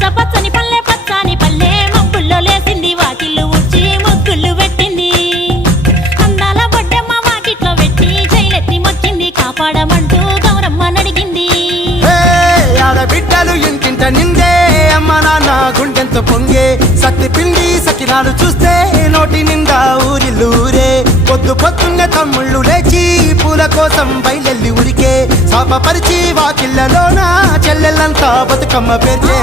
పచ్చ పచ్చని పల్లె పచ్చని పల్లె మబ్బుల్లో లేసింది వాకిళ్ళు ఊడ్చి ముగ్గులు పెట్టింది అందాల బొడ్డమ్మ వాకిట్లో పెట్టి జైలెత్తి మొక్కింది కాపాడమంటూ గౌరమ్మ నడిగింది ఆడబిడ్డలు ఇంటింట నిందే అమ్మ నాన్న గుండెంతో పొంగే సత్తి పిండి సకినాలు చూస్తే నోటి నిండా ఊరిల్లూరే పొద్దు పొద్దున్నే తమ్ముళ్ళు లేచి పూల కోసం బయలెల్లి ఉరికే శాపపరిచి వాకిళ్ళలోన చెల్లెళ్ళంతా బతుకమ్మ పేర్చే